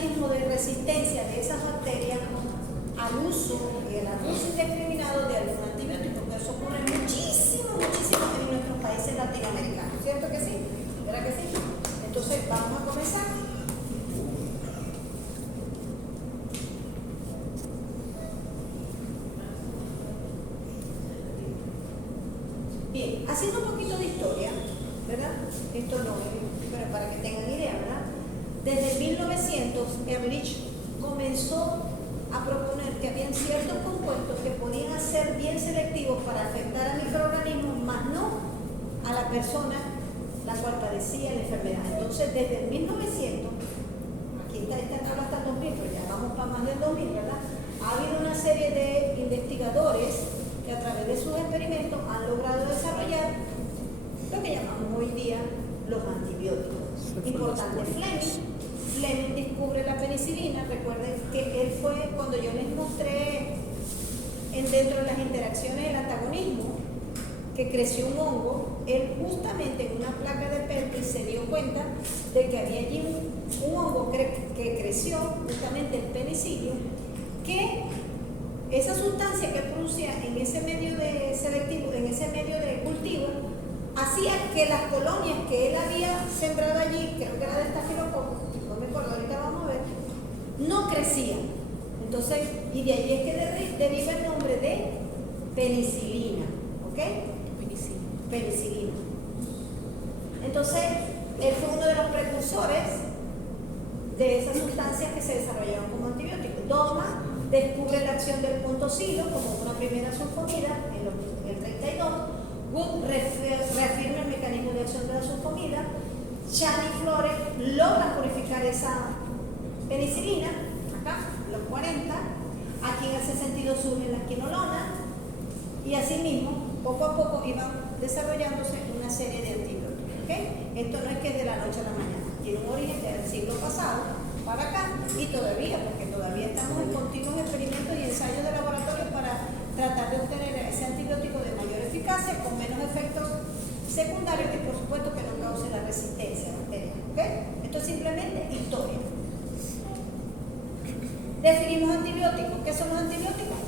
mecanismo de resistencia de esas bacterias al uso y el abuso indiscriminado de algún antibiótico, que eso ocurre muchísimo en nuestros países latinoamericanos, ¿cierto que sí? ¿Verdad que sí? Entonces vamos a comenzar. Bien, haciendo un poquito de historia, ¿verdad? Esto no, pero para que tengan idea, ¿verdad? Desde 1900, Ehrlich comenzó a proponer que habían ciertos compuestos que podían ser bien selectivos para afectar a microorganismos, más no a la persona la cual padecía la enfermedad. Entonces, desde el 1900, aquí está esta tabla hasta el 2000, pero ya vamos para más del 2000, ¿verdad? Ha habido una serie de investigadores que a través de sus experimentos han logrado desarrollar lo que llamamos hoy día los antibióticos. Importante, Fleming descubre la penicilina. Recuerden que él fue, cuando yo les mostré dentro de las interacciones del antagonismo, que creció un hongo, él justamente en una placa de Petri se dio cuenta de que había allí un hongo que creció, justamente el penicilio, que esa sustancia que él producía en ese medio de selectivo, en ese medio de cultivo, hacía que las colonias que él había sembrado allí, creo que era de estafilococo, no me acuerdo, ahorita vamos a ver, no crecían. Entonces, y de ahí es que deriva el nombre de penicilina, ¿ok? Penicilina. Entonces, él fue uno de los precursores de esas sustancias que se desarrollaron como antibióticos. Doma descubre la acción del punto-silo como una primera sulfonida en el 32. Wood reafirma el mecanismo de acción de la sulfonida. Chan y Flores logra purificar esa penicilina, acá, en los 40. Aquí en el 62 surgen las quinolonas y asimismo, poco a poco iban desarrollándose una serie de antibióticos. ¿Okay? Esto no es que es de la noche a la mañana, tiene un origen del siglo pasado para acá y todavía, porque todavía estamos en continuos experimentos y ensayos de laboratorio para tratar de obtener ese antibiótico de mayor eficacia con menos efectos secundarios y por supuesto que no cause la resistencia bacteriana. ¿Okay? Esto es simplemente historia. Definimos antibióticos. ¿Qué son los antibióticos?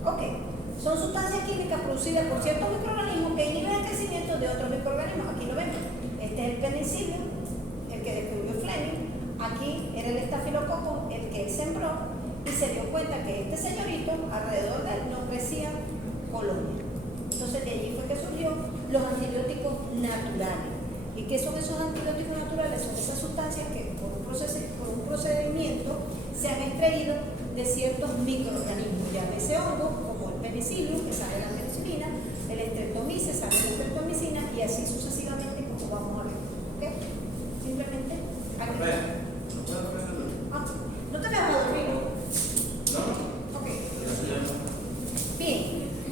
Ok, son sustancias químicas producidas por ciertos microorganismos que inhiben el crecimiento de otros microorganismos. Aquí lo vemos. Este es el penicilio, el que descubrió Fleming. Aquí era el estafilococo, el que él sembró, y se dio cuenta que este señorito, alrededor de él, no crecía colonia. Entonces, de allí fue que surgió los antibióticos naturales. ¿Y qué son esos antibióticos naturales? Son esas sustancias que por un procedimiento se han extraído de ciertos microorganismos, llámese hongo, como el penicillium, que sale la penicilina, el streptomyces, sale la streptomicina, y así sucesivamente, como vamos a ver. ¿Okay? Simplemente aquí. ¿No te me vas a dormir? No. Ok. Bien.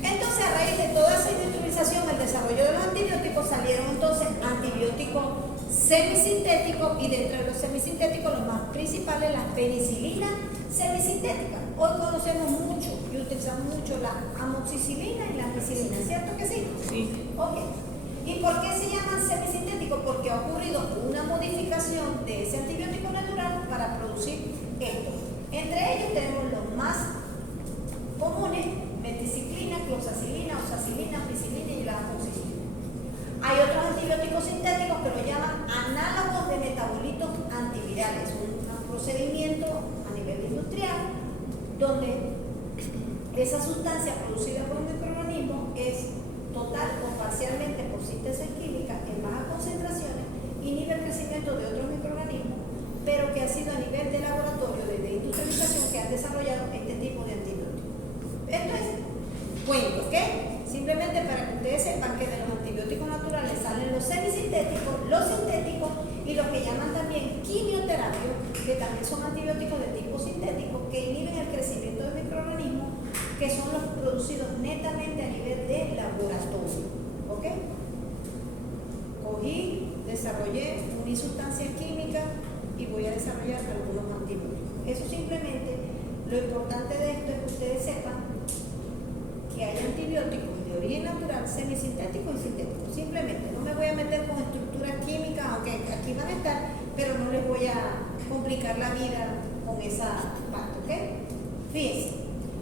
Entonces, a raíz de toda esa industrialización, el desarrollo de los antibióticos, salieron entonces antibióticos semisintéticos, y dentro de los semisintéticos, los más principales, las penicilinas semisintéticas. Hoy conocemos mucho y utilizamos mucho la amoxicilina y la ampicilina, ¿cierto que sí? Sí. Ok. ¿Y por qué se llaman semisintéticos? Porque ha ocurrido una modificación de ese antibiótico natural para producir esto. Entre ellos tenemos los más comunes: meticiclina, cloxacilina, oxacilina, ampicilina y la amoxicilina. Hay otros antibióticos sintéticos que lo llaman análogos de metabolitos antivirales, un procedimiento a nivel industrial donde esa sustancia producida por un microorganismo es total o parcialmente por síntesis química en bajas concentraciones, inhibe el crecimiento de otros microorganismos, pero que ha sido a nivel de laboratorio, de industrialización, que han desarrollado este tipo de antibióticos. Esto es cuento, ¿ok? Simplemente para que ustedes sepan que de los antibióticos naturales salen los semisintéticos, los sintéticos y los que llaman también quimioterapia, que también son antibióticos de tipo sintético que inhiben el crecimiento de microorganismos, que son los producidos netamente a nivel de laboratorio. ¿Ok? Cogí, desarrollé, uní sustancias químicas y voy a desarrollar algunos antibióticos. Eso simplemente, lo importante de esto es que ustedes sepan que hay antibióticos de origen natural, semisintéticos y sintéticos. Simplemente no me voy a meter con estructuras químicas aquí van a estar, pero no les voy a complicar la vida con esa parte, ¿ok? Fíjense,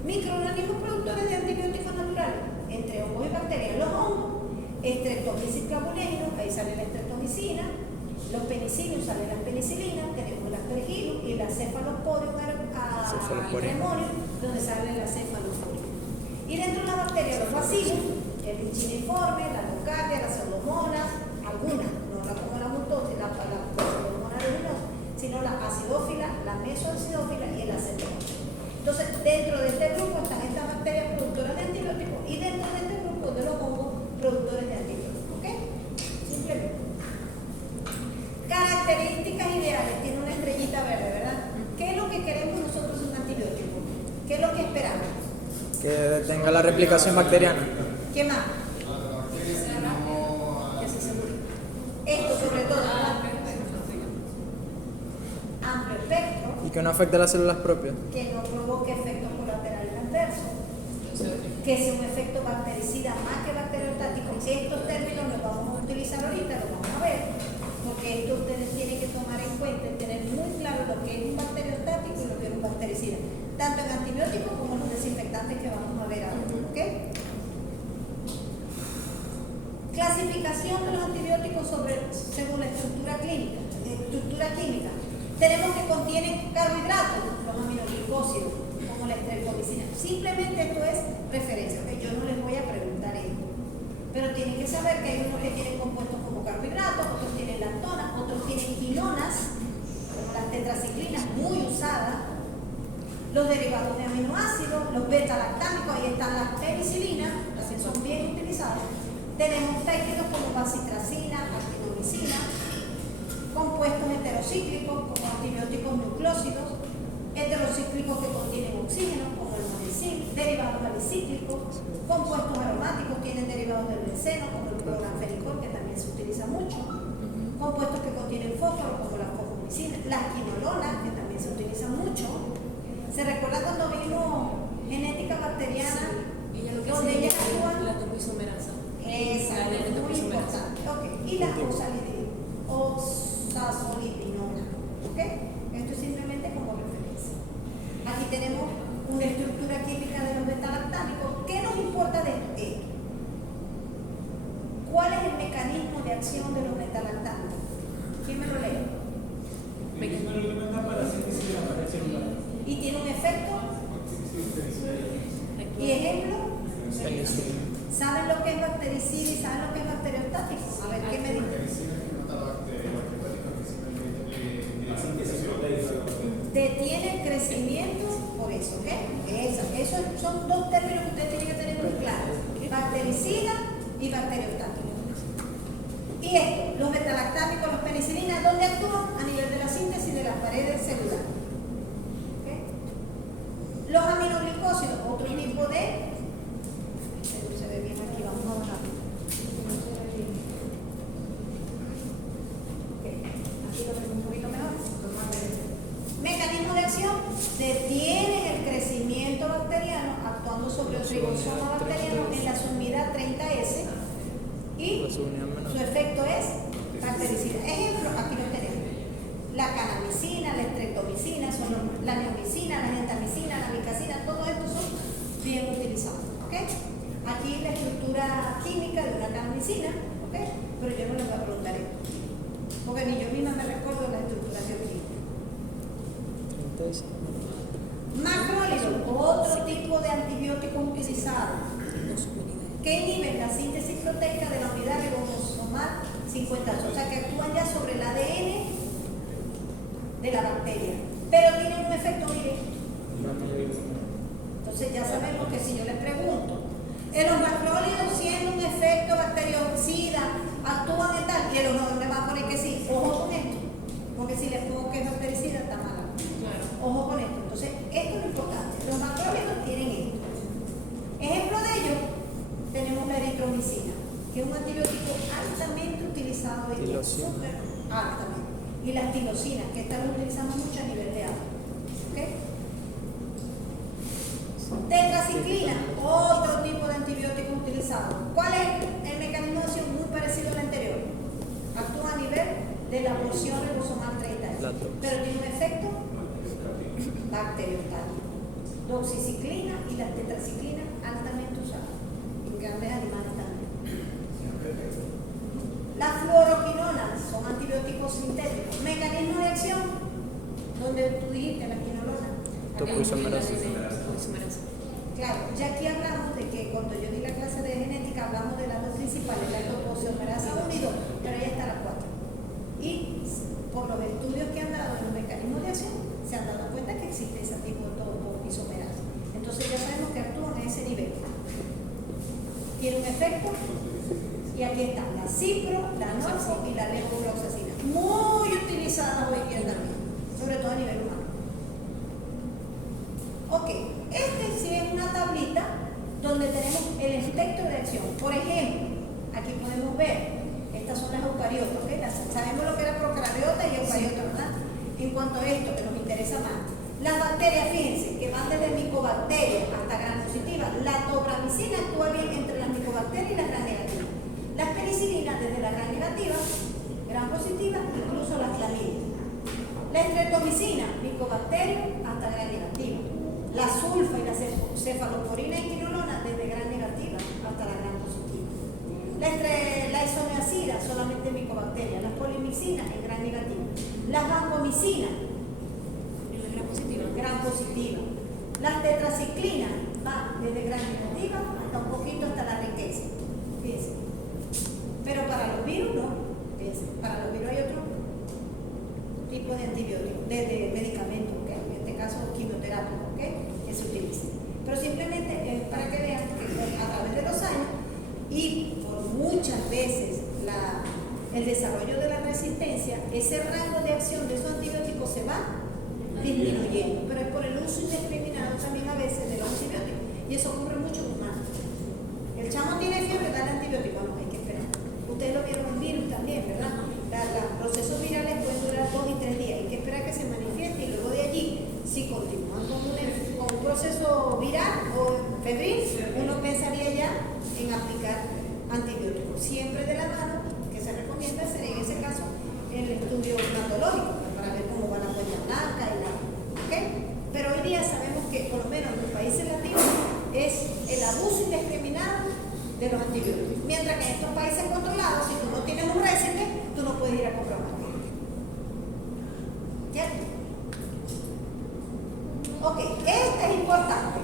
microorganismos productores de antibióticos naturales, entre hongos y bacterias. Los hongos, Streptomyces clavulinus, ahí sale la streptomicina. Los penicillium, salen las penicilinas. Tenemos el aspergillus y la cefalosporium cremonium, donde sale la cefalosporium. Y dentro de las bacterias, los bacillus, el licheniforme, la nocardia, las pseudomonas, algunas, no la como la mutosis, la pseudomonas aeruginosa, sino la acidófila, la mesoacidófila y el acetona. Entonces, dentro de este grupo están estas bacterias productoras de antibióticos y dentro de este grupo de los hongos productores de antibióticos. ¿Ok? Simplemente. Características ideales. Tiene una estrellita verde, ¿verdad? ¿Qué es lo que queremos nosotros en un antibiótico? ¿Qué es lo que esperamos? Que tenga la replicación bacteriana. ¿Qué más? Que se asegure. Esto sobre todo, ¿verdad? Amplio espectro. Y que no afecte a las células propias. Que no provoque efectos colaterales adversos. Que sea un efecto bactericida más que bacteriostático. Estos términos los vamos a utilizar ahorita, los vamos a ver, porque esto ustedes tienen que tomar en cuenta y tener muy claro lo que es un bacteriostático y lo que es un bactericida, tanto en antibióticos como en los desinfectantes que vamos a ver ahora. ¿Ok? Clasificación de los antibióticos según la estructura química. Tenemos que contienen carbohidratos, los aminoglicósidos, como la streptomicina. Simplemente esto es referencia, que yo no les voy a preguntar esto. Pero tienen que saber que hay unos que tienen compuestos como carbohidratos, otros tienen lactonas, otros tienen quinonas, como las tetraciclinas, muy usadas, los derivados de aminoácidos, los beta-lactámicos, ahí están las penicilinas, las que son bien utilizadas. Tenemos péptidos como bacitracina, actinomicina, compuestos heterocíclicos como antibióticos nucleósidos, heterocíclicos que contienen oxígeno como el malicin, derivados alicíclicos, compuestos aromáticos tienen derivados del benceno como el cloranfenicol, que también se utiliza mucho, compuestos que contienen fósforo como la fosfomicina, las quinolonas, que también se utiliza mucho. ¿Se recuerda cuando vimos genética bacteriana? Sí. Donde ellas actúan la topoisomerasa. Exacto, es muy importante. Okay. Y las oxazolidinona. ¿Okay? Esto es simplemente como referencia. Aquí tenemos una estructura química de los betalactámicos. ¿Qué nos importa de esto? ¿Cuál es el mecanismo de acción de los betalactámicos? ¿Quién me lo lee? Y tiene un efecto. ¿Y ejemplo? ¿Saben lo que es bactericida y saben lo que es bacteriostático? A ver, ¿qué me dicen? Detiene el crecimiento por eso, ¿ok? Esos son dos términos que ustedes tienen que tener muy claros: bactericida y bacteriostático. Y esto, los betalactámicos, los penicilinas, ¿dónde actúan? A nivel de la síntesis de las paredes celulares. ¿Okay? Los aminoglicósidos, otro tipo de. Se ve bien aquí, vamos a bajar. Okay. Aquí lo vemos un poquito mejor. Mecanismo de acción: detienen el crecimiento bacteriano actuando sobre el ribosoma bacteriano en la subunidad 30S y su efecto es bactericida. Ejemplo, aquí lo tenemos: la canamicina, la streptomicina, la neomicina, la gentamicina, la micacina, todo esto son bien utilizados. ¿Okay? Aquí la estructura química de una canamicina, ¿okay? Pero yo no les voy a preguntar esto, porque ni yo misma me recuerdo la estructura química. Macrólidos, otro tipo de antibióticos utilizados que inhiben la síntesis proteica de la unidad ribosomal 50, o sea que actúan ya sobre el ADN de la bacteria, pero tienen un efecto directo. Entonces ya sabemos que si yo les pregunto, en los macrólidos siendo un efecto bactericida actúan en tal, y en los me va a poner que sí, ojo con esto, porque si les pongo que es bactericida está mal. Ojo con esto. Entonces, esto es lo importante. Los macrólidos tienen esto. Ejemplo de ello, tenemos la eritromicina, que es un antibiótico altamente utilizado hoy día, súper altamente. Y la tilosina, que esta la utilizamos mucho a nivel de agua. ¿Okay? Tetraciclina, otro tipo de antibiótico utilizado. ¿Cuál es el mecanismo de acción? Muy parecido al anterior. Actúa a nivel de la porción bacteriostática. Doxiciclina y la tetraciclina altamente usadas en grandes animales también. Las fluoroquinonas son antibióticos sintéticos. Mecanismo de acción, donde tú dijiste la quinolona. Topoisomerasa. Claro, ya aquí hablamos de que cuando yo di la clase de genética hablamos de las dos principales, la topoisomerasa 1 y 2, pero ya está la 4. Y por los estudios que han dado en los mecanismos de acción, se han dado cuenta que existe ese tipo de topoisomerasa. Entonces ya sabemos que actúan a ese nivel. Tiene un efecto, y aquí están la cipro, la norfo y la levofloxacina, muy utilizadas hoy día también, sobre todo a nivel humano. Ok, este sí es una tablita donde tenemos el espectro de acción. Por ejemplo, aquí podemos ver, estas son las eucariotas, ¿ok? Sabemos lo que era procariota y eucariota, ¿verdad? En cuanto a esto, que nos interesa más. Las bacterias, fíjense, que van desde micobacterias hasta gram positiva. La tobramicina actúa bien entre las micobacterias y las gram negativas. Las penicilinas desde la gram negativa, gram positiva, incluso las clamidias. La estreptomicina, micobacteria hasta gram negativa. La sulfa y la cefalosporina y quinolona desde gram negativa hasta la gram positiva. La isoniazida solamente micobacterias. Las polimicinas en gram negativa. Las vancomicinas en la gram positiva. Las tetraciclinas van desde gram negativa hasta un poquito hasta la riqueza. Fíjense. Pero para los virus no. Fíjense. Para los virus hay otro tipo de antibióticos, de medicamentos, ¿okay? En este caso quimioterapia, ¿okay? Que se utiliza. Pero simplemente es para que vean que a través de los años y por muchas veces el desarrollo de la resistencia, ese rango de acción de esos antibióticos se va disminuyendo, pero es por el uso indiscriminado también a veces de los antibióticos, y eso ocurre mucho con humanos. El chamo tiene fiebre, dale antibiótico, no, hay que esperar. Ustedes lo vieron en virus también, ¿verdad? Los procesos virales pueden durar 2 y 3 días, hay que esperar que se manifieste y luego de allí, si continúan con un proceso viral o febril, uno pensaría ya en aplicar antibióticos, siempre de la mano, que se recomienda hacer en ese caso el estudio hematológico para ver cómo va la huella blanca y la, ¿okay? Pero hoy día sabemos que por lo menos en los países latinos es el abuso indiscriminado de los antibióticos, mientras que en estos países controlados, si tú no tienes un récipe, tú no puedes ir a comprar un antibiótico. ¿Cierto? Ok, este es importante.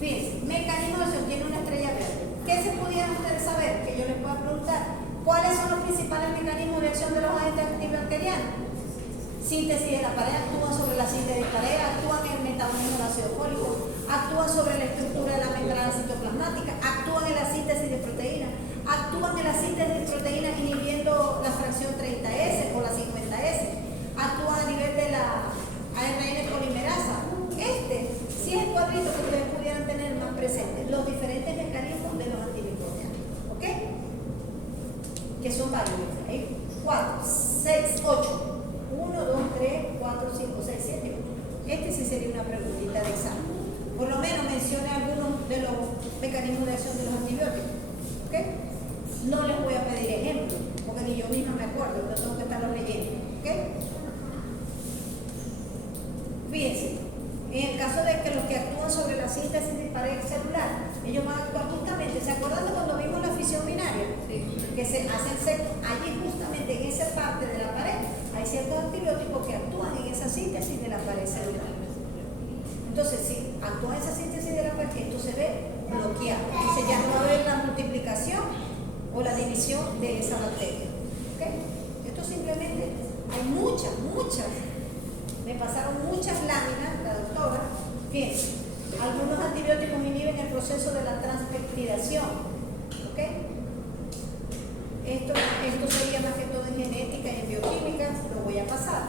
Fíjense, mecanismo de acción, tiene una estrella verde. ¿Qué se pudieran ustedes saber? Que yo les pueda preguntar, ¿cuáles son los principales mecanismos de acción de los agentes antibacterianos? Síntesis de la pared, actúan sobre la síntesis de pared, actúan en el metabolismo del ácido fólico, actúan sobre la estructura de la membrana citoplasmática, actúan en la síntesis de proteínas, actúan en la síntesis de proteínas inhibiendo la fracción 30S o la 50S, actúan a nivel de la ARN polimerasa. Este sí es el cuadrito que ustedes pudieran tener más presente, los diferentes mecanismos de los antimicrobianos, ¿ok? Que son varios, ¿eh? 4, 6, 8. 1, 2, 3, 4, 5, 6, 7, 8. Este sí sería una preguntita de examen. Por lo menos mencione algunos de los mecanismos de acción de los antibióticos. ¿Ok? No les voy a pedir ejemplos, porque ni yo misma me acuerdo, no tengo que estarlos leyendo. ¿Ok? Fíjense, en el caso de que los que actúan sobre la síntesis de pared celular, ellos van a actuar justamente, ¿se acuerdan de cuando vimos la fisión binaria? Sí. Que se hacen secos, allí justamente en esa parte de la pared, hay ciertos antibióticos que actúan en esa síntesis de la pared celular. Entonces, si actúa en esa síntesis de la pared, esto se ve bloqueado. Entonces ya no va a haber la multiplicación o la división de esa bacteria. ¿Okay? Esto simplemente, hay muchas. Me pasaron muchas láminas, la doctora. Fíjense, algunos antibióticos inhiben el proceso de la transpeptidación. ¿Ok? Esto sería más que todo en genética y en bioquímica, lo voy a pasar.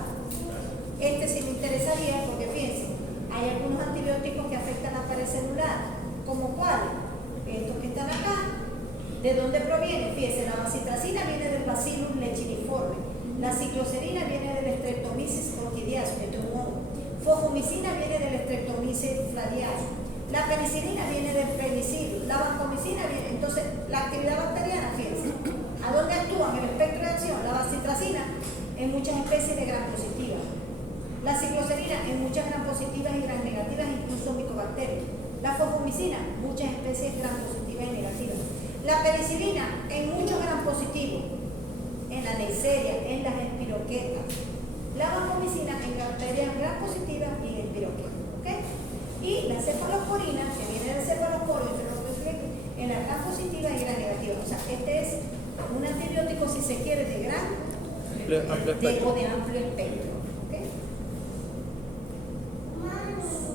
Este sí me interesaría porque fíjense, hay algunos antibióticos que afectan la pared celular, ¿como cuáles? Estos que están acá. ¿De dónde provienen? Fíjense, la bacitracina viene del Bacillus lechiniforme, la cicloserina viene del Streptomyces orchideae, esto es un hongo. Fomomicina viene del Streptomyces flaviae, la penicilina viene del penicillium, la vancomicina viene, entonces la actividad bacteriana, fíjense, ¿a dónde actúan el espectro de acción? La bacitracina en muchas especies de gram positiva, La cicloserina en muchas gram positivas y gram negativas, incluso micobacterias. La fosfomicina, muchas especies gram positivas y negativas. La penicilina en muchos gram positivos, en la Neisseria, en las espiroquetas. La vancomicina en bacterias gram positivas y en espiroquetas. ¿Okay? Y la cefalosporina, que viene del cefalosporo, en la gram positiva y gram negativa. O sea, este es un antibiótico, si se quiere, de gran o de amplio espectro. ¿Okay?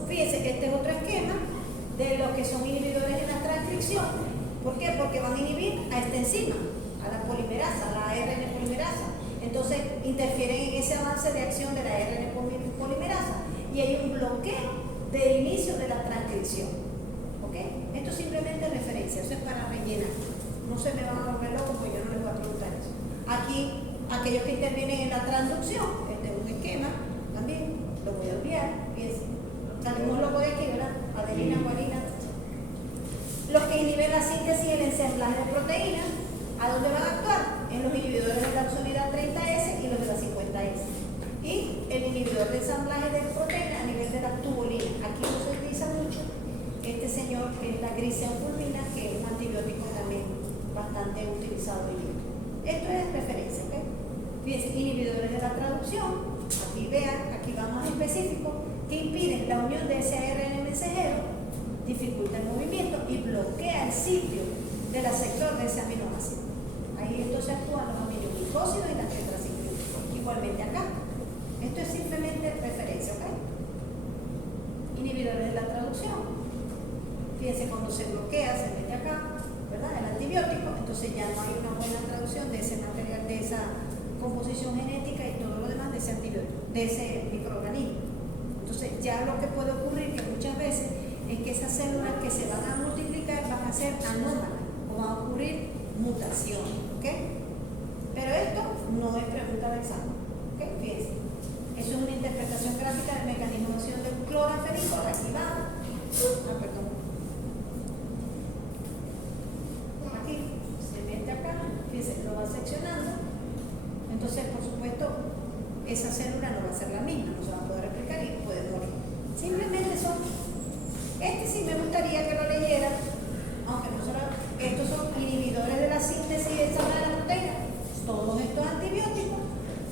Fíjense, este es otro esquema de los que son inhibidores en la transcripción. ¿Por qué? Porque van a inhibir a esta enzima, a la polimerasa, a la ARN polimerasa. Entonces interfieren en ese avance de acción de la ARN polimerasa y hay un bloqueo del inicio de la transcripción. ¿Okay? Esto es simplemente referencia, eso es para rellenar. No se me van a volver locos porque yo no les voy a preguntar eso. Aquí, aquellos que intervienen en la transducción, este es un esquema, también lo voy a obviar. Fíjense, salimos locos de aquí, ¿verdad? Adenina, guanina. Los que inhiben la síntesis y el ensamblaje de proteínas, ¿a dónde van a actuar? En los inhibidores de la oxonidad 30S y los de la 50S. Y el inhibidor de ensamblaje de proteínas a nivel de la tubulina. Aquí no se utiliza mucho este señor, que es la griseofulmina, que es un antibiótico también bastante utilizado hoy día. Esto es referencia, ¿ok? Fíjense, inhibidores de la traducción. Aquí vean, aquí vamos a específico, que impiden la unión de ese ARN mensajero, dificulta el movimiento y bloquea el sitio del aceptor de ese aminoácido. Ahí entonces actúan los aminoglicósidos y las tetraciclinas. Igualmente acá. Esto es simplemente referencia, ¿ok? Inhibidores de la traducción. Fíjense, cuando se bloquea, se mete acá, ¿verdad? El antibiótico, entonces ya no hay una buena traducción de ese material, de esa composición genética y todo lo demás de ese antibiótico, de ese microorganismo. Entonces ya lo que puede ocurrir que muchas veces es que esas células que se van a multiplicar van a ser anómalas o van a ocurrir mutaciones, ¿ok? Pero esto no es pregunta de examen, ¿ok? Fíjense, eso es una interpretación gráfica del mecanismo de acción del cloranfenicol. Aquí va, perdón. Aquí se mete acá, fíjense, lo va seccionando. Entonces, por supuesto, esa célula no va a ser la misma, no se va a poder replicar y puede morir. Simplemente son. Este sí me gustaría que lo leyeran, aunque no solo. Estos son inhibidores de la síntesis y ensamblaje de la proteína. Todos estos antibióticos,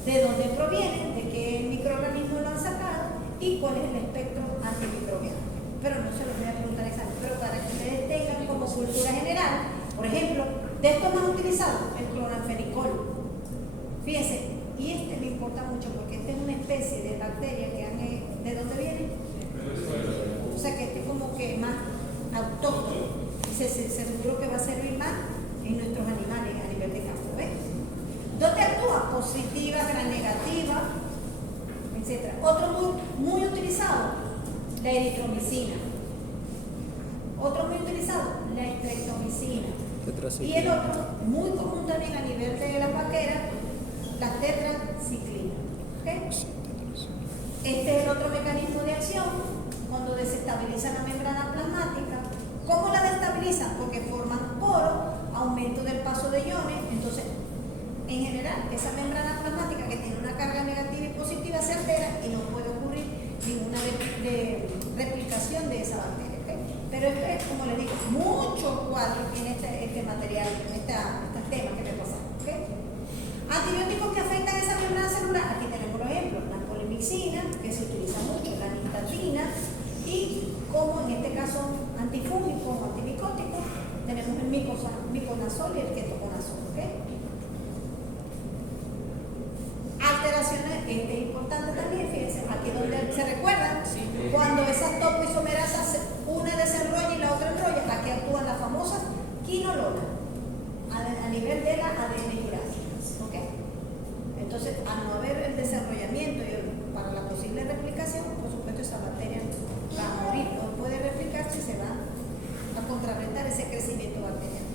de dónde provienen, de qué microorganismo lo han sacado y cuál es el espectro antimicrobiano. Pero no se los voy a preguntar exactamente, pero para que ustedes tengan como cultura general, por ejemplo, de estos más utilizados, el cloranfenicol. Fíjense, y este me importa mucho porque esta es una especie de bacteria que han, ¿de dónde viene? O sea que este es como que más autóctono. Seguro que va a servir más en nuestros animales a nivel de campo. ¿Ves? ¿Dónde actúa? Positiva, gran negativa, etc. Otro muy utilizado, la eritromicina. Otro muy utilizado, la estreptomicina. Y el otro, muy común también a nivel de las vaqueras, la tetraciclina. ¿Okay? Este es el otro mecanismo de acción cuando desestabiliza la membrana plasmática. ¿Cómo la destabilizan? Porque forman poros, aumento del paso de iones. Entonces, en general, esa membrana plasmática que tiene una carga negativa y positiva se altera y no puede ocurrir ninguna replicación de esa bacteria. ¿Okay? Pero esto es, como les digo, mucho cuadro en este material, en estos temas que me pasaron. ¿Okay? Antibióticos que afectan esa membrana celular. Aquí tenemos los ejemplos: la polimixina, que se utiliza mucho, la nistatina, y como en este caso antifúngico o antimicótico, tenemos el miconazol y el ketoconazol. ¿Okay? Alteraciones, este es importante también, fíjense, aquí donde se recuerdan, cuando esas topoisomerasas una desenrolla y la otra enrolla, aquí actúan las famosas quinolonas a nivel de la ADN girasa. ¿Okay? Entonces, al no haber el desarrollamiento y para la posible replicación, por supuesto esa bacteria va a morir, no puede replicarse y se va a contrarrestar ese crecimiento bacteriano.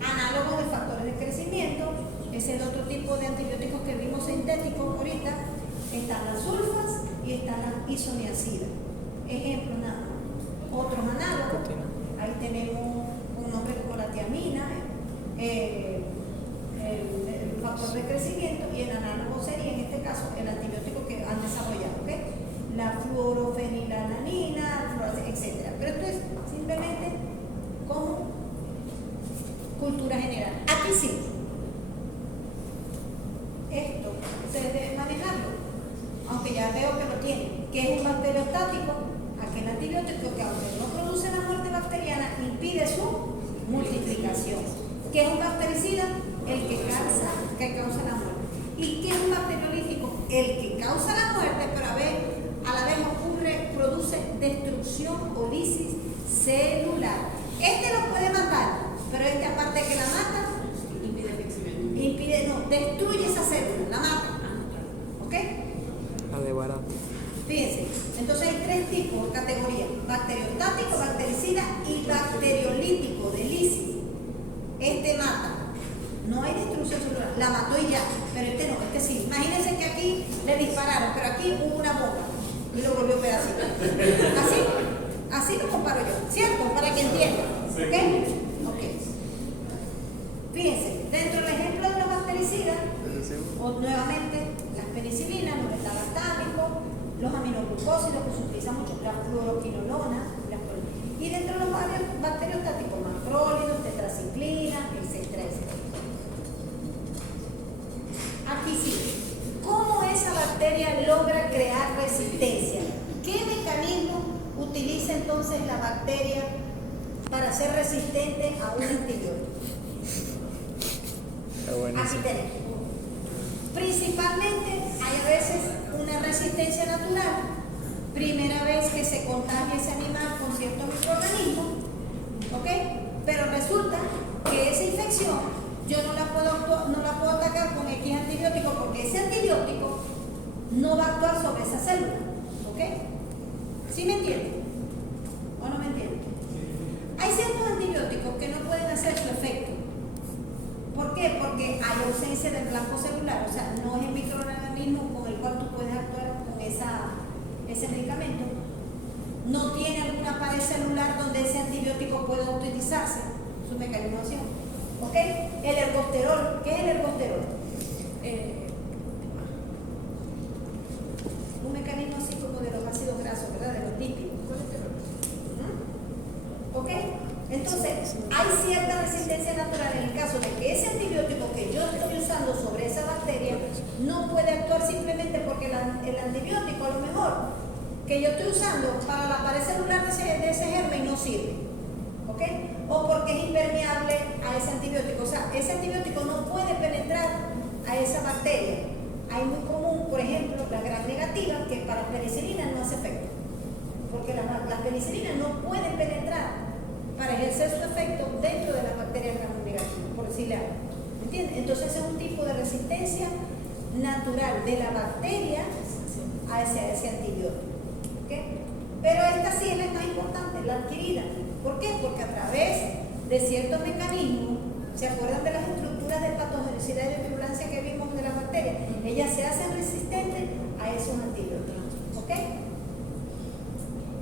Análogos de factores de crecimiento, es el otro tipo de antibióticos que vimos sintéticos ahorita. Están las sulfas y están las isoniacidas. Ejemplo, nada más. Otros análogos, ahí tenemos un nombre como la tiamina, el factor de crecimiento, y el análogo el antibiótico que han desarrollado, ¿ok? La fluorofenilalanina, etc. Pero esto es simplemente como cultura general. Aquí sí. Esto ustedes deben manejarlo, aunque ya veo que lo tienen, que es un bacteriostático, aquel antibiótico que aunque no produce la muerte bacteriana, impide su multiplicación. ¿Qué es un bactericida? El que causa la muerte. ¿Y qué es un bacteriolítico? El que causa la muerte, pero a la vez produce destrucción o lisis celular. Este lo puede matar, pero este aparte de que la mata, destruye esa célula, la mata. ¿Ok? La de barato. Fíjense, entonces hay tres tipos de categorías: bacteriostático, bactericida y bacteriolítico de lisis. Este mata. No hay destrucción celular, la mató y ya, pero este no, este sí. Imagínense que aquí le dispararon, pero aquí hubo una bomba y lo volvió pedacito. Así lo comparo yo, ¿cierto? Para que entiendan. ¿Ok? Fíjense, dentro del ejemplo de los bactericidas, nuevamente las penicilinas, los betalastámicos, los aminoglucósidos que se utilizan mucho, la fluoroquinolona, y dentro de los bacteriostáticos, macrólidos, tetraciclina, etcétera, etcétera. Aquí sí, ¿cómo esa bacteria logra crear resistencia? ¿Qué mecanismo utiliza entonces la bacteria para ser resistente a un antibiótico? Aquí tenemos. Principalmente hay a veces una resistencia natural. Primera vez que se contagia ese animal con cierto microorganismo, ¿ok? Pero resulta que esa infección yo no la puedo atacar con X antibiótico porque ese antibiótico no va a actuar sobre esa célula, ¿ok? ¿Sí me entienden? ¿O no me entienden? Hay ciertos antibióticos que no pueden hacer su efecto. ¿Por qué? Porque hay ausencia del blanco celular, o sea, no es el microorganismo con el cual tú puedes actuar con ese medicamento. No tiene alguna pared celular donde ese antibiótico pueda utilizarse, su mecanismo de acción. ¿Ok? El ergosterol. ¿Qué es el ergosterol? Un mecanismo así como de los ácidos grasos, ¿verdad? De los lípidos. ¿Ok? Entonces, hay cierta resistencia natural en el caso de que ese antibiótico que yo estoy usando sobre esa bacteria no puede actuar simplemente porque el antibiótico a lo mejor que yo estoy usando para la pared celular de ese germen no sirve, ¿ok? O porque es impermeable a ese antibiótico, o sea, ese antibiótico no puede penetrar a esa bacteria. Hay muy común, por ejemplo, la gram negativa, que para penicilina no hace efecto, porque las penicilinas no pueden penetrar para ejercer su efecto dentro de las bacterias gram negativas, por decirle algo. ¿Entiendes? Entonces es un tipo de resistencia natural de la bacteria a ese antibiótico. ¿Okay? Pero esta sí es la más importante, la adquirida. ¿Por qué? Porque a través de ciertos mecanismos, ¿se acuerdan de las estructuras de patogenicidad y de virulancia que vimos de las bacterias? Ellas se hacen resistentes a esos antibióticos. ¿Ok?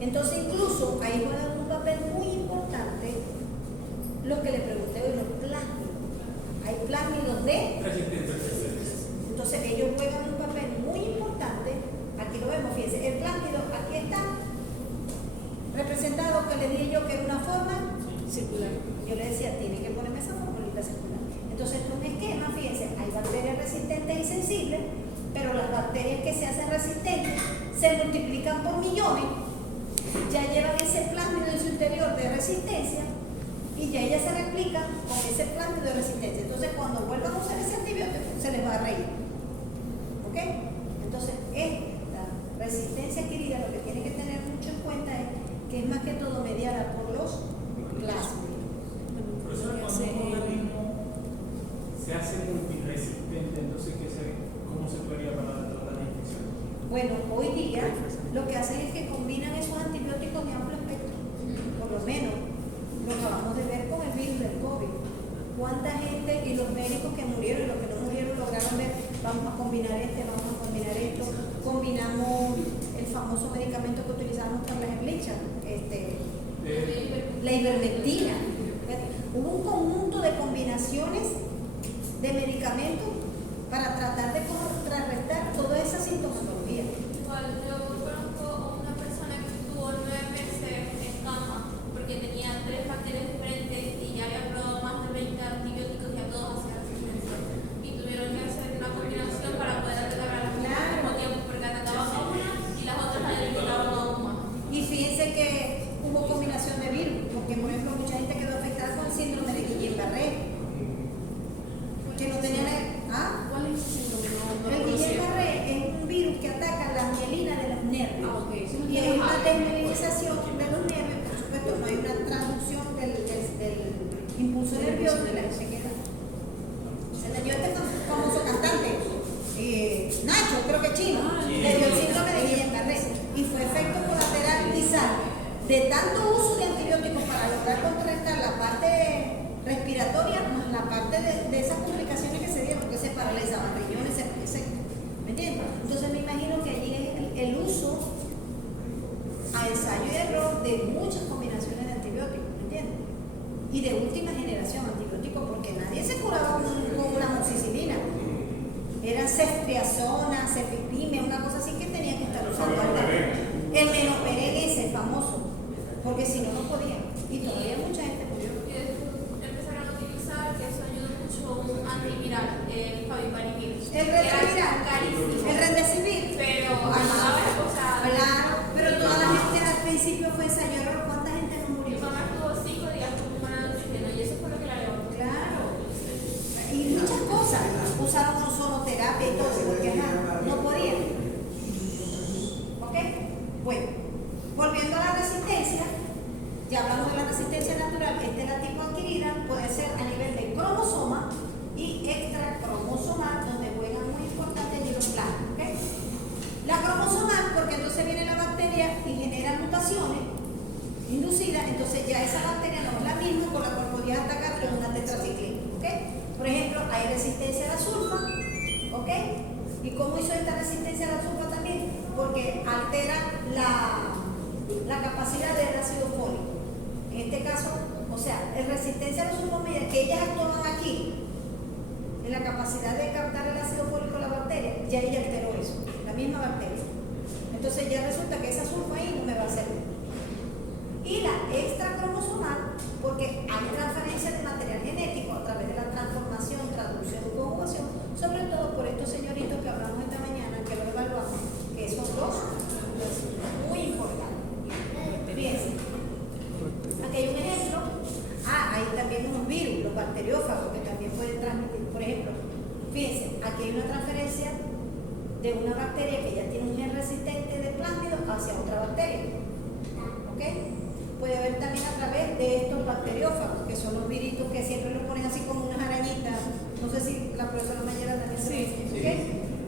Entonces incluso ahí juegan un papel muy importante lo que le pregunté hoy, los plásmidos. Hay plásmidos de resistencia. Entonces ellos juegan un papel muy importante. Aquí lo vemos, fíjense, el plásmido aquí está representado, que le dije yo que era una forma circular. Yo le decía, tiene que ponerme esa formulita circular. Entonces esto es un esquema, fíjense, hay bacterias resistentes y sensibles, pero las bacterias que se hacen resistentes se multiplican por millones, ya llevan ese plásmido en su interior de resistencia y ya ellas se replican con ese plásmido de resistencia. Entonces cuando vuelvan a usar ese antibiótico se les va a reír. ¿Ok? Entonces esta resistencia adquirida lo que tiene que tener mucho en cuenta es que es más que todo mediada por los plásmidos. Profesor, cuando un organismo se hace multiresistente, entonces ¿cómo se podría para tratar la infección? Bueno, hoy día lo que hacen es que combinan esos antibióticos de amplio espectro. Por lo menos lo acabamos de ver con el virus del COVID. ¿Cuánta gente y los médicos que murieron y los que no murieron lograron ver, vamos a combinar vamos a combinar esto? Combinamos el famoso medicamento que utilizamos para las eslichas, la ivermectina. Hubo un conjunto de combinaciones de medicamentos para tratar de contrarrestar todas esas nervioso y la gente queda. Se le dio este famoso cantante, Nacho, creo que chino, le dio el síndrome de Guillain-Barré y fue efecto colateral quizás de tanto uso de antibióticos para lograr contrarrestar la parte respiratoria más la parte de esas complicaciones que se dieron, que se paralizaban riñones, ¿me entiendes? Entonces me imagino que allí es el uso a ensayo y error de muchas combinaciones de antibióticos, ¿me entiendes? Y de última generación antibióticos, porque nadie se curaba con una amoxicilina. Era ceftriaxona, cefipime, una cosa así que tenía que estar usando. El menoperén ese famoso, porque si no, no podía. Y todavía mucha gente murió. Empezaron a utilizar, que eso ayuda mucho, un antiviral, el favipiravir. El retroviral, carísimo. el remdesivir. Pero ayudaba, o sea, claro, pero toda la gente al principio fue ensayo error. ¿Cuánta gente no murió? mi mamá estuvo 5 días con una oxígeno y eso fue lo que la levantó. Claro. Y muchas cosas. Usaron ozonoterapia y todo eso, porque no podían. ¿Ok? Bueno, volviendo a la resistencia, ya hablamos de la resistencia natural. Esta es la tipo adquirida, puede ser a nivel de cromosoma y extracromosomal, donde juegan muy importante allí los planos. ¿Okay? La cromosomal, porque entonces viene la bacteria y genera mutaciones inducidas, entonces ya esa bacteria no es la misma con la cual podías atacar con una tetraciclina. ¿Okay? Por ejemplo, hay resistencia a la sulfa. ¿Ok? ¿Y cómo hizo esta resistencia a la sulfa también? Porque altera la capacidad del ácido fólico. En este caso, o sea, el resistencia a la sulfamidas, que ellas actúan aquí, en la capacidad de captar el ácido fólico de la bacteria, ya ella alteró eso, la misma bacteria. Entonces ya resulta que esa sulfa ahí no me va a servir. Y la extracromosomal, porque hay transferencia de material genético a través de la transformación, traducción y conjugación, sobre todo por estos señoritos que hablamos esta mañana, que lo evaluamos, que son dos muy importantes. Fíjense, aquí hay un ejemplo. Hay también unos virus, los bacteriófagos, que también pueden transmitir. Por ejemplo, fíjense, aquí hay una transferencia de una bacteria que ya tiene un gen resistente de plásmido hacia otra bacteria. ¿Ok? Puede haber también a través de estos bacteriófagos, que son los viritos que siempre los ponen así como unas arañitas. No sé si la profesora Mayela también se ve. ¿Okay?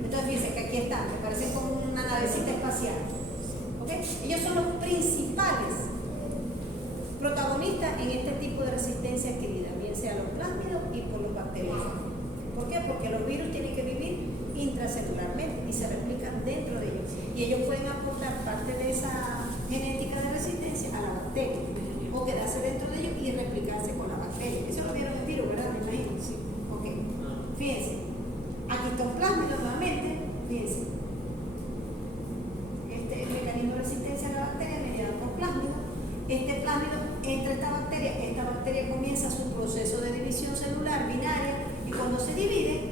Entonces fíjense que aquí están, me parecen como una navecita espacial. ¿Okay? Ellos son los principales protagonistas en este tipo de resistencia adquirida, bien sea los plásmidos y por los bacteriófagos. ¿Por qué? Porque los virus tienen que vivir intracelularmente y se replican dentro de ellos. Y ellos pueden aportar parte de esa genética de resistencia a la bacteria o quedarse dentro de ellos y replicarse con la bacteria. Eso lo vieron en virus, ¿verdad? Me imagino. Sí. Ok. Fíjense. Aquí está un plásmido nuevamente. Fíjense. Este es el mecanismo de resistencia a la bacteria mediado por plásmido. Este plásmido entra esta bacteria comienza su proceso de división celular binaria y cuando se divide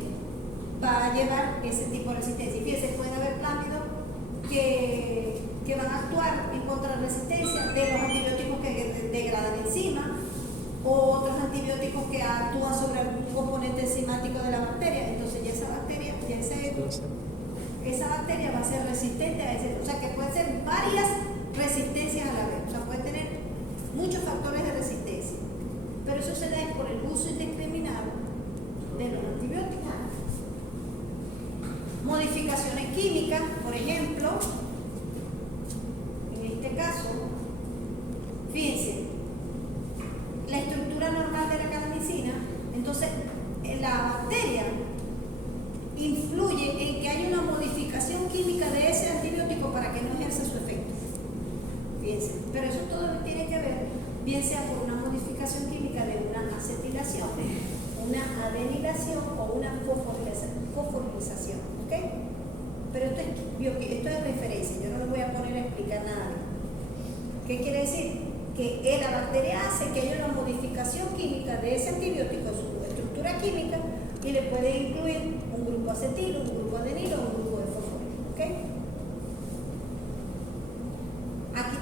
va a llevar ese tipo de resistencia. Y fíjense, pueden haber plásmidos que van a actuar en contra de la resistencia de los antibióticos que degradan enzimas o otros antibióticos que actúan sobre algún componente enzimático de la bacteria. Entonces ya esa bacteria, esa bacteria va a ser resistente a ese, o sea que pueden ser varias resistencias a la vez, o sea puede tener muchos factores de resistencia, pero eso se da por el uso indiscriminado de los antibióticos. Modificaciones químicas, por ejemplo, en este caso, fíjense, la estructura normal de la calamicina, entonces la bacteria influye en que haya una modificación química de ese antibiótico para que no ejerza su efecto. Fíjense, pero eso todo tiene que ver, bien sea por una modificación química de una acetilación, una adenilación o una fosforilación, ¿ok? Pero esto es referencia, yo no les voy a poner a explicar nada. ¿Qué quiere decir? Que la bacteria hace que haya una modificación química de ese antibiótico, su estructura química, y le puede incluir un grupo acetilo, un grupo adenilo o un grupo de fosforilo, ¿ok? Aquí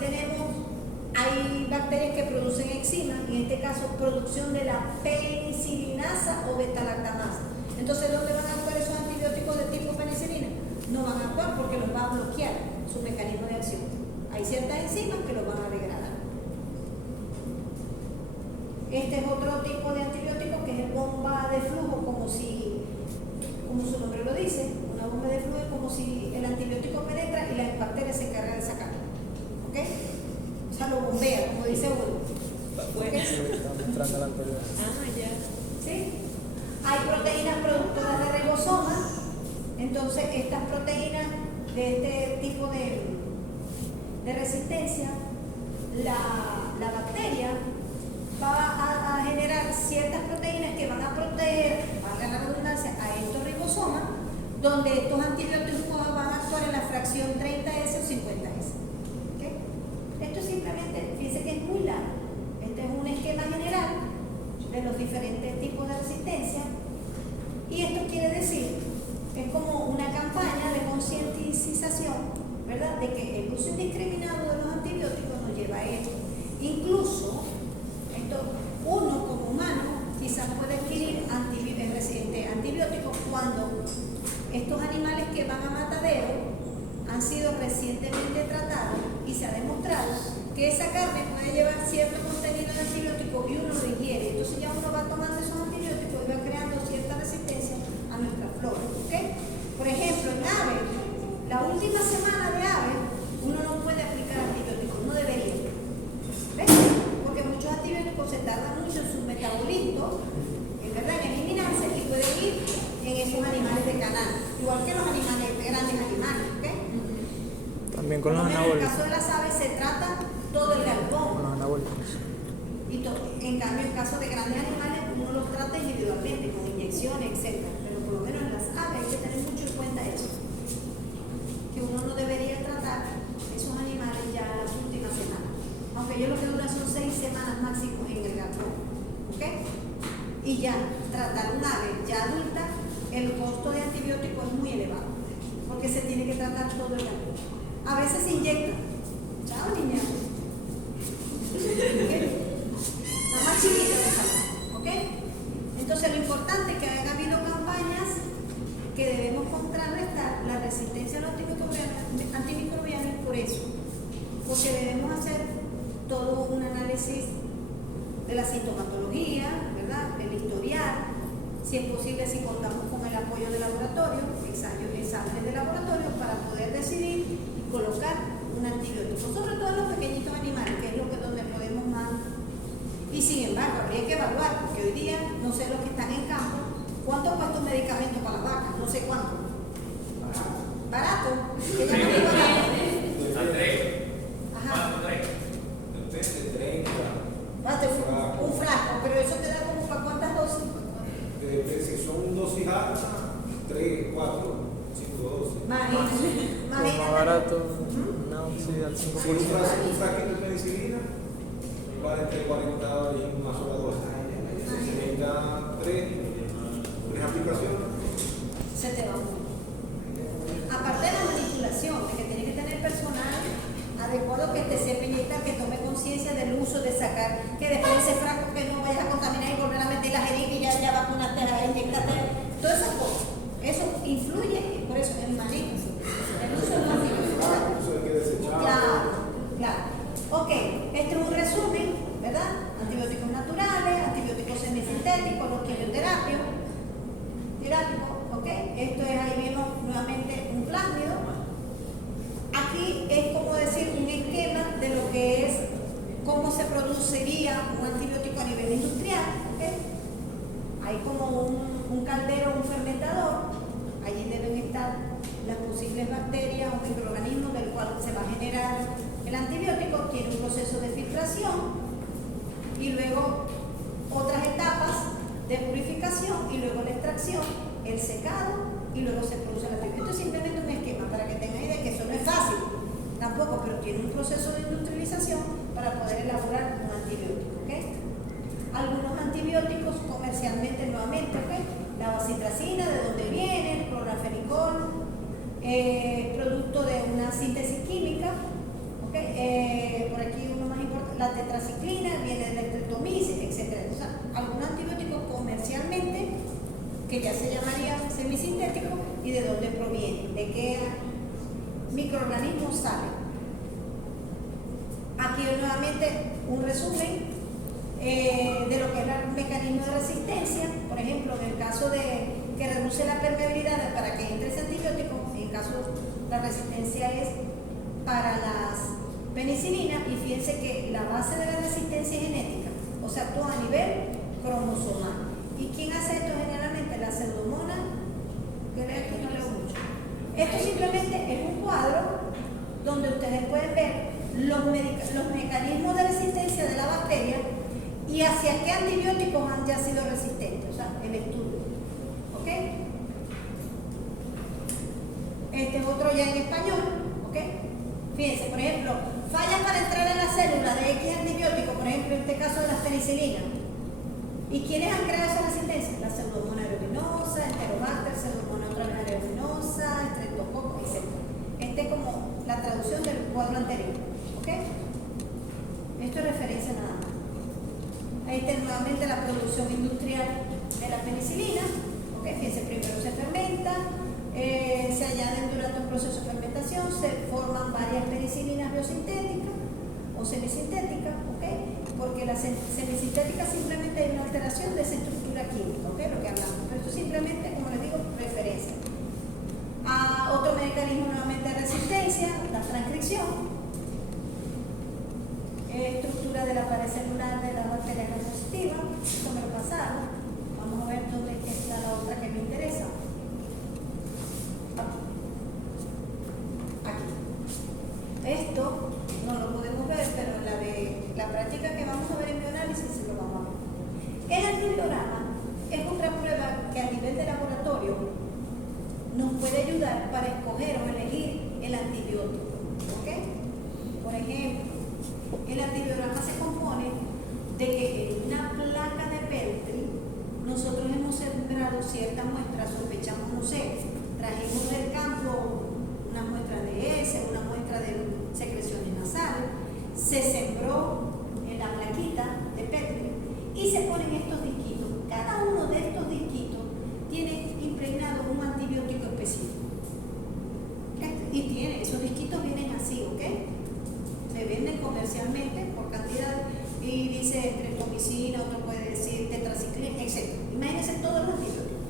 hay bacterias que producen enzimas, en este caso producción de la penicilinasa o beta-lactamasa. Entonces, ¿dónde van a actuar esos antibióticos de tipo penicilina? No van a actuar porque los va a bloquear su mecanismo de acción. Hay ciertas enzimas que los van a degradar. Este es otro tipo de antibiótico bomba de flujo como su nombre lo dice, una bomba de flujo es como si el antibiótico penetra y las bacterias se encargan de sacarlo. ¿Ok? O sea, lo bombea, como dice uno. ¿Ok? Mostrando la anterior. ¿Sí? Hay proteínas productoras de ribosomas, entonces estas proteínas de este tipo de resistencia, la bacteria va a generar ciertas proteínas que van a proteger, valga la redundancia, a estos ribosomas, donde estos antibióticos van a actuar en la fracción 30S o 50S. ¿Okay? Esto simplemente, fíjense que es muy largo. Este es un esquema general de los diferentes tipos de resistencia, y esto quiere decir, es como una campaña de concientización, ¿verdad?, de que el uso indiscriminado de los antibióticos nos lleva a esto. Incluso, uno como humano quizás puede adquirir antibióticos cuando estos animales que van a matadero han sido recientemente tratados y se ha demostrado que esa carne puede llevar cierto contenido de antibiótico y uno lo ingiere. Entonces ya uno va tomando esos antibióticos y va creando cierta resistencia a nuestra flora. ¿Okay? Por ejemplo, en aves, la última semana de aves, uno no puede aplicar antibióticos, no debería. ¿Ves? Porque muchos antibióticos se tardan mucho en su metabolismo, en verdad, en eliminarse, y pueden ir en esos animales de canal, igual que los animales, grandes animales. ¿Okay? También con los En el anabólicos. caso de las aves se trata todo el Con galpón. los anabólicos. En cambio, en caso de grandes animales, uno los trata individualmente, con inyecciones, etc. Pero por lo menos en las aves hay que tener mucho en cuenta eso. Que uno no debería tratar esos animales ya las últimas semanas. Aunque ellos lo que duran son 6 semanas máximo en el galpón. ¿Ok? Y ya, tratar un ave ya adulta, el costo de antibiótico es muy elevado. Porque se tiene que tratar todo el galpón. A veces se inyecta. Chao, niña. La más chiquita de salud, ¿ok? Entonces lo importante es que haya habido campañas que debemos contrarrestar la resistencia a los antimicrobianos por eso, porque debemos hacer todo un análisis de la sintomatología, ¿verdad? Del historial, si es posible, si contamos con el apoyo del laboratorio, exámenes de laboratorio para poder decidir y colocar un antibiótico, sobre todo en los pequeñitos animales, que es donde podemos más. Y sin embargo, habría que evaluar, porque hoy día, no sé los que están en campo, ¿cuánto cuesta un medicamento para las vacas? No sé cuánto. ¿Barato? ¿Qué llaman de barato? Andrés, Ajá. ¿cuánto traes? Depende, 30. Basta, un frasco, pero eso te da como para cuántas dosis. Si son dosis altas, 3, 4, 5 dosis. Imagínate. Lo más barato, una dosis al 5%. Si un frasquito de penicilina, vale entre 40 y una sola dosis. Si se necesita 3 aplicaciones. Se te va mucho. Aparte de la manipulación, de que tienes que tener personal adecuado que te sepa inyectar, que tome conciencia del uso de sacar, que después ese frasco que no vayas a contaminar y volver a meter la jeringa y ya vacunaste, inyectaste, todas esas cosas. Eso influye, por eso el manejo, el uso de los antibióticos. Eso hay que desechar. Claro. Ok, esto es un resumen, ¿verdad? Antibióticos naturales, antibióticos semisintéticos, los quimioterapios, ¿ok? Esto es, ahí vemos nuevamente un plásmido. Aquí es como decir un esquema de lo que es cómo se produciría un antibiótico a nivel industrial, ¿ok? Hay como un caldero, un fermentador, allí deben estar las posibles bacterias o microorganismos del cual se va a generar el antibiótico, tiene un proceso de filtración y luego otras etapas de purificación y luego la extracción, el secado y luego se produce el antibiótico. Esto es simplemente un esquema para que tengan idea que eso no es fácil tampoco, pero tiene un proceso de industrialización para poder elaborar un antibiótico, ¿ok? Algunos antibióticos comercialmente nuevamente, ¿ok? La bacitracina, de dónde viene, el clorafenicol, producto de una síntesis química, ¿ok? Por aquí uno más importante, la tetraciclina, viene de la streptomycin, etc. O sea, algunos antibióticos comercialmente que ya se llamaría semisintético y de dónde proviene, de qué microorganismos salen. Aquí nuevamente un resumen de lo que es el mecanismo de resistencia. Por reduce la permeabilidad para que entre ese antibiótico, en caso la resistencia es para las penicilinas, y fíjense que la base de la resistencia es genética, o sea, actúa a nivel cromosomal. ¿Y quién hace esto generalmente? La pseudomonas, que leo aquí, no leo mucho. Esto simplemente es un cuadro donde ustedes pueden ver los mecanismos de resistencia de la bacteria y hacia qué antibióticos han ya sido resistentes, o sea, el estudio. ¿Ok? Este es otro ya en español. ¿Ok? Fíjense, por ejemplo, fallas para entrar en la célula de X antibiótico, por ejemplo, en este caso de las penicilinas. ¿Y quiénes han creado esa resistencia? La pseudomonas aeruginosa, Enterobacter, pseudomonas aeruginosa, Streptococcus, etc. Este es como la traducción del cuadro anterior. ¿Ok? Esto es referencia nada más. Ahí está nuevamente la producción industrial de la penicilina. ¿Ok? Fíjense, primero se fermenta, se añaden durante un proceso de fermentación, se forman varias penicilinas biosintéticas o semisintéticas. ¿Ok? Porque la semisintética simplemente hay una alteración de esa estructura química, ¿ok? Lo que hablamos. Pero esto simplemente, como les digo, referencia. A otro mecanismo nuevamente de resistencia, la transcripción. Estructura de la pared celular de las bacterias positivas. Esto me lo pasaron. Vamos a ver dónde está la otra que me interesa. Aquí. Esto no lo podemos ver, pero la práctica que vamos a ver en bioanálisis se lo vamos a ver. El antibiograma es otra prueba que a nivel de laboratorio nos puede ayudar para escoger o elegir el antibiótico. ¿Ok? Por ejemplo, el antibiograma se compone de que en una placa de Petri nosotros hemos sembrado ciertas muestras, sospechamos, no sé, trajimos del campo una muestra de heces, una muestra de secreciones nasales, se sembró en la plaquita de Petri y se ponen estos disquitos. Cada uno de estos disquitos tiene impregnado un antibiótico específico. Y esos disquitos vienen así, ¿ok? Se venden comercialmente por cantidad y dice streptomicina, otro puede decir tetraciclina, etc. Imagínense todos los antibióticos.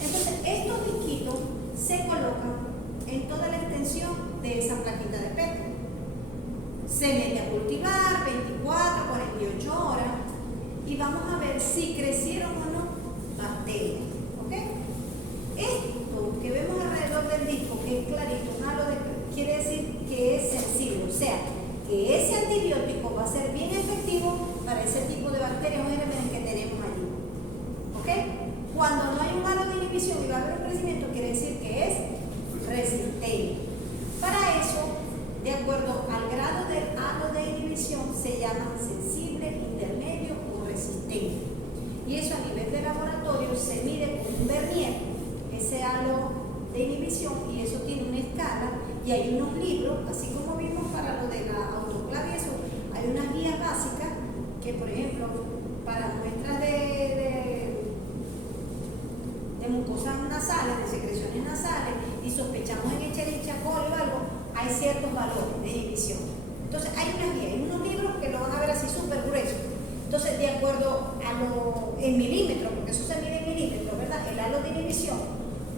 Entonces, estos disquitos se colocan en toda la extensión de esa plaquita de Petri. Se mete a cultivar 24, 48 horas y vamos a ver si crecieron o no bacterias. ¿Ok? Esto que vemos alrededor del disco, que es clarito, un halo de, quiere decir que es sensible, o sea, que ese antibiótico va a ser bien efectivo para ese tipo de bacterias o gérmenes que tenemos allí. ¿Ok? Cuando no hay un halo de inhibición y va a haber un crecimiento, quiere decir que es resistente. Para eso, de acuerdo al grado del halo de inhibición, se llama sensible, intermedio o resistente. Y eso a nivel de laboratorio se mide con un vernier, ese halo de inhibición, y eso tiene una escala, y hay unos libros, así como vimos para lo de la autoclave y eso, hay unas guías básicas que, por ejemplo, para muestras de mucosas nasales, de secreciones nasales, y sospechamos en Escherichia coli o algo, hay ciertos valores de inhibición. Entonces hay unas guías, hay unos libros que lo van a ver así súper gruesos. Entonces, de acuerdo a en milímetros, porque eso se mide en milímetros, ¿verdad? El halo de inhibición,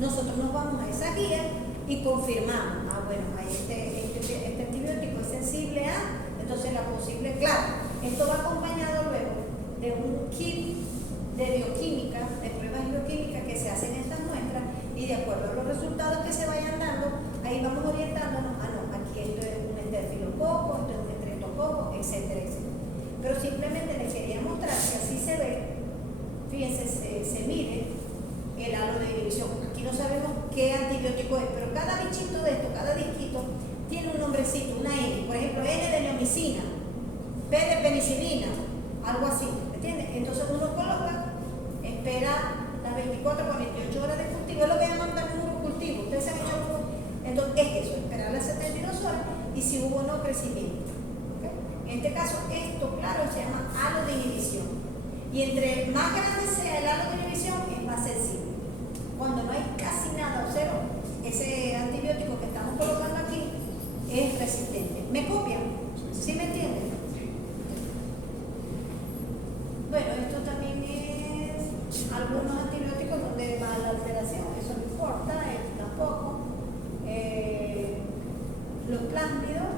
nosotros nos vamos a esa guía y confirmamos, bueno, este antibiótico es sensible a, entonces la posible, claro, esto va acompañado luego de un kit de bioquímica, de pruebas bioquímicas que se hacen en estas muestras, y de acuerdo a los resultados que se vayan dando, ahí vamos orientándonos, no, aquí esto es un estafilococo, esto es un estreptococo, etcétera, etcétera. Pero simplemente les quería mostrar que así se ve, fíjense, se mide el halo de inhibición. Aquí no sabemos qué antibiótico es, pero cada bichito de esto, cada disquito, tiene un nombrecito, una N. Por ejemplo, N de neomicina, P de penicilina, algo así, ¿me entiendes? Entonces uno coloca, espera las 24, 48 horas de cultivo, es lo que llaman también urocultivo. Ustedes se han hecho entonces es eso, esperar las 72 horas y si hubo o no crecimiento. ¿Okay? En este caso, esto, claro, se llama halo de inhibición. Y entre más grande sea el halo de inhibición, es más sensible. Cuando no hay casi nada o cero, ese antibiótico que estamos colocando aquí es resistente. ¿Me copian? ¿Sí me entienden? Bueno, esto también es algunos antibióticos donde va la alteración. Eso rápido